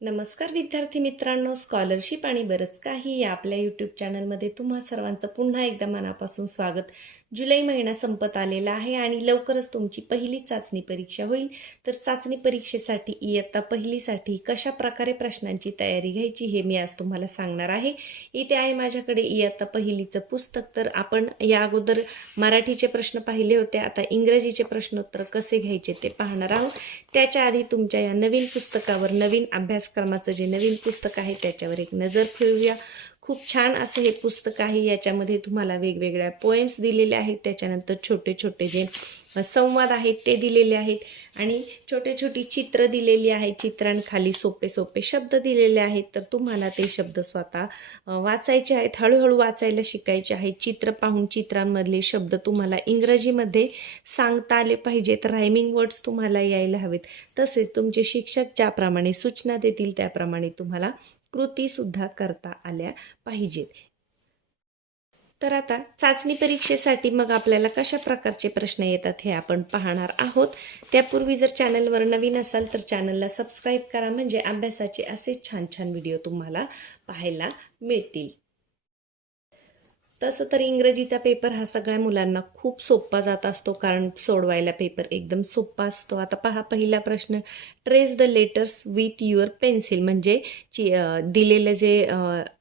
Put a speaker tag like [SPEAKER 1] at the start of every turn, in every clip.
[SPEAKER 1] नमस्कार विद्यार्थी मित्रांनो स्कॉलरशिप आणि बरंच काही या आपल्या यूट्यूब चॅनलमध्ये तुम्हा सर्वांचं पुन्हा एकदा मनापासून स्वागत. जुलै महिना संपत आलेला आहे आणि लवकरच तुमची पहिली चाचणी परीक्षा होईल. तर चाचणी परीक्षेसाठी इयत्ता पहिलीसाठी कशा प्रकारे प्रश्नांची तयारी घ्यायची हे मी आज तुम्हाला सांगणार आहे. इथे आहे माझ्याकडे इयत्ता पहिलीचं पुस्तक. तर आपण या अगोदर मराठीचे प्रश्न पाहिले होते. आता इंग्रजीचे प्रश्नोत्तर कसे घ्यायचे ते पाहणार आहोत. त्याच्या आधी तुमच्या या नवीन पुस्तकावर नवीन अभ्यासक्रमाचं जे नवीन पुस्तक आहे त्याच्यावर एक नजर फिरूया खूप छान असं हे पुस्तक आहे. याच्यामध्ये तुम्हाला वेगवेगळ्या पोएम्स दिलेल्या आहेत. त्याच्यानंतर छोटे छोटे जे संवाद आहेत ते दिलेले आहेत. आणि छोटे छोटी चित्र दिलेली आहेत चित्रांखाली सोपे सोपे शब्द दिलेले आहेत. तर तुम्हाला ते शब्द स्वतः वाचायचे आहेत. हळूहळू वाचायला शिकायचे आहेत चित्र पाहून चित्रांमधले शब्द तुम्हाला इंग्रजीमध्ये सांगता आले पाहिजेत. रायमिंग वर्ड्स तुम्हाला यायला हवेत. तसेच तुमचे शिक्षक ज्याप्रमाणे सूचना देतील त्याप्रमाणे तुम्हाला कृतीसुद्धा करता आल्या पाहिजेत. तर आता चाचणी परीक्षेसाठी मग आपल्याला कशा प्रकारचे प्रश्न येतात हे आपण पाहणार आहोत. त्यापूर्वी जर चॅनलवर नवीन असाल तर चॅनलला सबस्क्राईब करा म्हणजे अभ्यासाचे असे छान छान व्हिडिओ तुम्हाला पाहायला मिळतील. तसं तर इंग्रजीचा पेपर हा सगळ्या मुलांना खूप सोपा जात असतो कारण सोडवायला पेपर एकदम सोपा असतो. आता पहा पहिला प्रश्न trace the letters with your pencil म्हणजे ची दिलेलं जे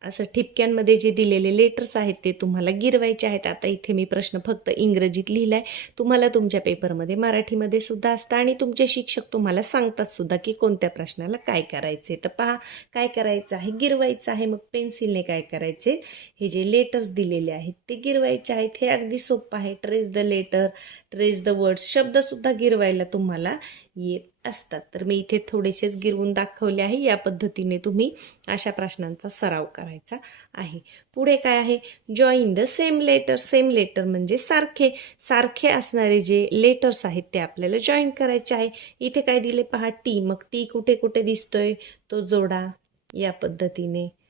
[SPEAKER 1] असं ठिपक्यांमध्ये जे दिलेले लेटर्स आहेत ते तुम्हाला गिरवायचे आहेत. आता इथे मी प्रश्न फक्त इंग्रजीत लिहिला आहे तुम्हाला तुमच्या पेपरमध्ये मराठीमध्ये सुद्धा असतं आणि तुमचे शिक्षक तुम्हाला सांगतात सुद्धा की कोणत्या प्रश्नाला काय करायचे तर पहा काय करायचं आहे? गिरवायचं आहे. मग पेन्सिलने काय करायचे? हे जे लेटर्स दिलेले आहेत ते गिरवायचे आहेत. हे अगदी सोपं आहे. Trace the letter trace the words शब्दसुद्धा गिरवायला तुम्हाला येत असतात. तर मी इथे थोडेसेच गिरवून दाखवले आहे. या पद्धतीने तुम्ही अशा प्रश्नांचा सराव करायचा आहे. पुढे काय आहे? Join the same letter same letter म्हणजे सारखे. सारखे असणारे जे लेटर्स आहेत ते आपल्याला जॉईन करायचे आहे. इथे काय दिले? पहा टी मग टी कुठे कुठे दिसतोय? तो जोडा या पद्धतीने.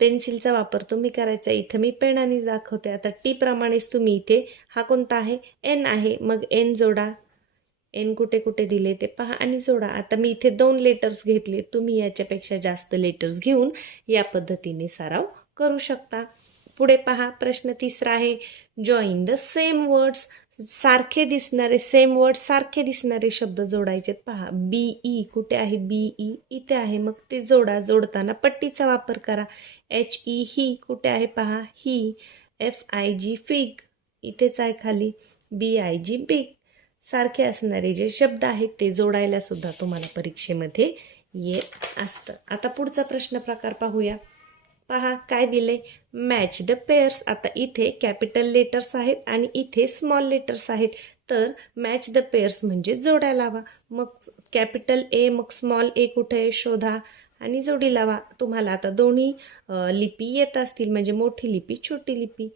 [SPEAKER 1] पेन्सिलचा वापर तुम्ही करायचा. इथं मी पेनानेच दाखवते. आता टी प्रमाणेच तुम्ही इथे हा कोणता आहे? एन आहे. मग एन जोडा. एन कुठे कुठे दिले ते पहा आणि जोडा. आता मी इथे दोन लेटर्स घेतले. तुम्ही याच्यापेक्षा जास्त लेटर्स घेऊन या पद्धतीने सराव करू शकता. पुढे पहा. प्रश्न तिसरा आहे. जॉईन द सेम वर्ड्स सारखे दिसणारे सेम वर्ड सारखे दिसणारे शब्द जोडायचे. पहा बी ई e, कुठे आहे बी ई e? इथे आहे मग ते जोडा जोडताना पट्टीचा वापर करा. एच ई ही कुठे आहे पहा? ही एफ आय जी फिग इथेच आहे खाली. बी आय जी बिग सारखे असणारे जे शब्द आहेत ते जोडायला सुद्धा तुम्हाला परीक्षेमध्ये येत असतं. आता पुढचा प्रश्न प्रकार पाहूया. पहा काय दिले मॅच द पेअर्स आता इथे कॅपिटल लेटर्स आहेत आणि इथे स्मॉल लेटर्स आहेत. तर मॅच द पेअर्स म्हणजे जोड्या लावा मग कॅपिटल ए मग स्मॉल ए कुठे आहे? शोधा आणि जोडी लावा. तुम्हाला आता दोन्ही लिपी येत असतील. म्हणजे मोठी लिपी छोटी लिपी.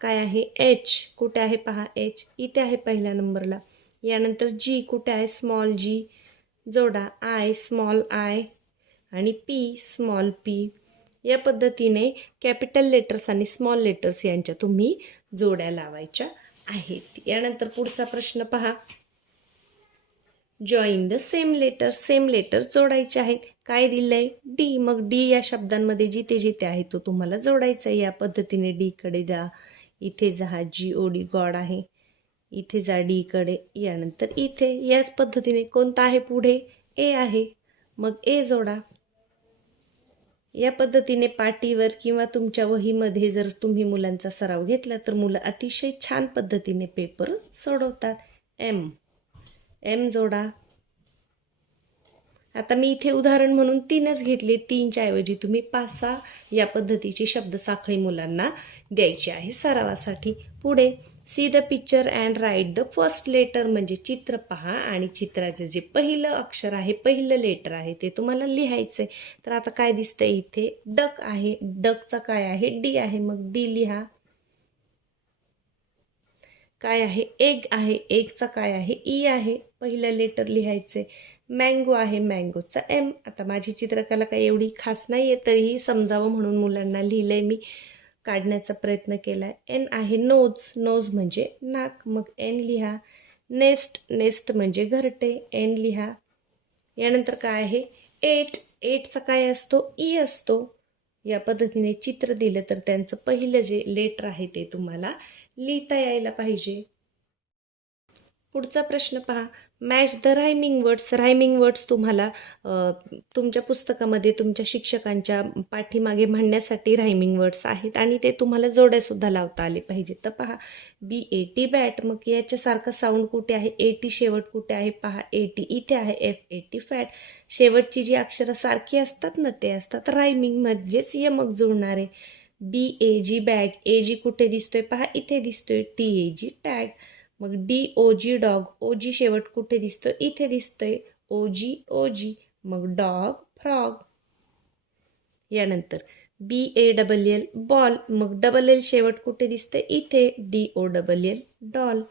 [SPEAKER 1] काय आहे? एच कुठे आहे पहा? एच इथे आहे पहिल्या नंबरला. यानंतर जी कुठे आहे? स्मॉल जी जोडा. आय स्मॉल आय आणि पी स्मॉल पी या पद्धतीने कॅपिटल लेटर्स आणि स्मॉल लेटर्स यांच्या तुम्ही जोड्या लावायच्या आहेत. यानंतर पुढचा प्रश्न पहा. Join the same letter same letter जोडायचे आहेत. काय दिलंय? डी मग डी या शब्दांमध्ये जिथे जिथे आहे तो तुम्हाला जोडायचा आहे. या पद्धतीने डीकडे जा. इथे जा. हा जी ओ डी गॉड आहे. इथे जा डीकडे यानंतर इथे. याच पद्धतीने कोणता आहे पुढे? ए आहे. मग ए जोडा. या पद्धतीने पाटीवर किंवा तुमच्या वहीमध्ये जर तुम्ही मुलांचा सराव घेतला तर मुलं अतिशय छान पद्धतीने पेपर सोडवतात. एम एम जोडा. आता मी इथे उदाहरण म्हणून तीनच घेतले. तीनच्या ऐवजी तुम्ही पाच सहा या पद्धतीची शब्दसाखळी मुलांना द्यायची आहे सरावासाठी. पुढे see the picture and write the first letter म्हणजे चित्र पहा आणि चित्राचं जे पहिलं अक्षर आहे पहिलं लेटर आहे ते तुम्हाला लिहायचं आहे तर आता काय दिसतंय इथे? डक आहे. डकचा काय आहे? डी आहे. मग डी लिहा. काय आहे? एग आहे. एगचा काय आहे? ई आहे. पहिलं लेटर लिहायचे मँगो आहे. मँगोचा एम आता माझी चित्रकला काही एवढी खास नाही आहे तरीही समजावं म्हणून मुलांना लिहिलं आहे मी. काढण्याचा प्रयत्न केला आहे एन आहे नोज नोज म्हणजे नाक. मग एन लिहा. नेस्ट नेस्ट म्हणजे घरटे. एन लिहा. यानंतर काय आहे? एट एटचा काय असतो? ई असतो. या पद्धतीने चित्र दिलं तर त्यांचं पहिलं जे लेटर आहे ते तुम्हाला लिहिता यायला पाहिजे. पुढचा प्रश्न पहा. Match the rhyming words. Rhyming words तुम्हाला तुमच्या पुस्तकामध्ये तुमच्या शिक्षकांच्या पाठीमागे म्हणण्यासाठी रायमिंग वर्ड्स आहेत आणि ते तुम्हाला जोड्यासुद्धा लावता आले पाहिजे तर पहा बी ए टी बॅट मग याच्यासारखं साऊंड कुठे आहे? ए टी शेवट कुठे आहे? पहा ए टी इथे आहे एफ ए टी फॅट शेवटची जी अक्षरं सारखी असतात ना ते असतात रायमिंग म्हणजेच यमक जुळणारे बी ए जी बॅग ए जी कुठे दिसतोय? पहा इथे दिसतोय. टी ए जी टॅग मग D O G dog O G शेवट कुठे दिसतो इथे दिसतोय. ओ जी ओ जी. मग डॉग फ्रॉग. यानंतर B A double L ball. मग डबल एल शेवट कुठे दिसते इथे. D O double L doll.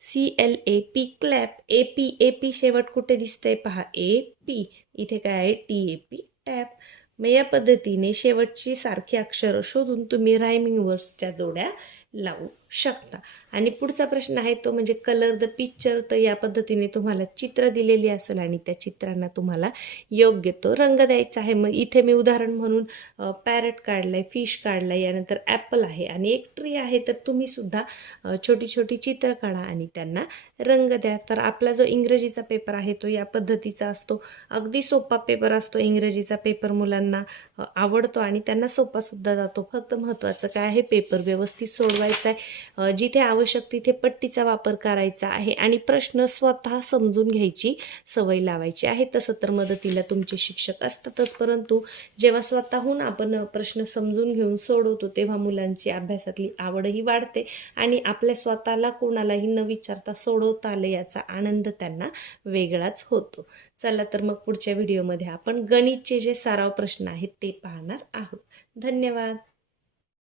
[SPEAKER 1] C L A P clap. A P A P शेवट कुठे दिसतंय? पहा ए पी. इथे काय आहे? T A P tap. मग या पद्धतीने शेवटची सारखी अक्षरं शोधून तुम्ही रायमिंग वर्ड्सच्या जोड्या लावू शकता. आणि पुढचा प्रश्न आहे तो म्हणजे कलर द पिक्चर तर या पद्धतीने तुम्हाला चित्र दिलेली असेल आणि त्या चित्रांना तुम्हाला योग्य तो रंग द्यायचा आहे. मग इथे मी उदाहरण म्हणून पॅरट काढलं आहे फिश काढलं आहे यानंतर ॲपल आहे आणि एक ट्री आहे तर तुम्ही सुद्धा छोटी छोटी चित्र काढा आणि त्यांना रंग द्या. तर आपला जो इंग्रजीचा पेपर आहे तो या पद्धतीचा असतो. अगदी सोपा पेपर असतो इंग्रजीचा पेपर मुलांना आवडतो आणि त्यांना सोपासुद्धा जातो. फक्त महत्त्वाचं काय आहे पेपर व्यवस्थित ठेवायचा आहे जिथे आवश्यक तिथे पट्टीचा वापर करायचा आहे आणि प्रश्न स्वतः समजून घ्यायची सवय लावायची आहे. तसं तर मदतीला तुमचे शिक्षक असतातच परंतु जेव्हा स्वतःहून आपण प्रश्न समजून घेऊन सोडवतो तेव्हा मुलांची अभ्यासातली आवडही वाढते आणि आपल्या स्वतःला कोणालाही न विचारता सोडवता आलं याचा आनंद त्यांना वेगळाच होतो. चला तर मग पुढच्या व्हिडिओमध्ये आपण गणितचे जे सराव प्रश्न आहेत ते पाहणार आहोत. धन्यवाद.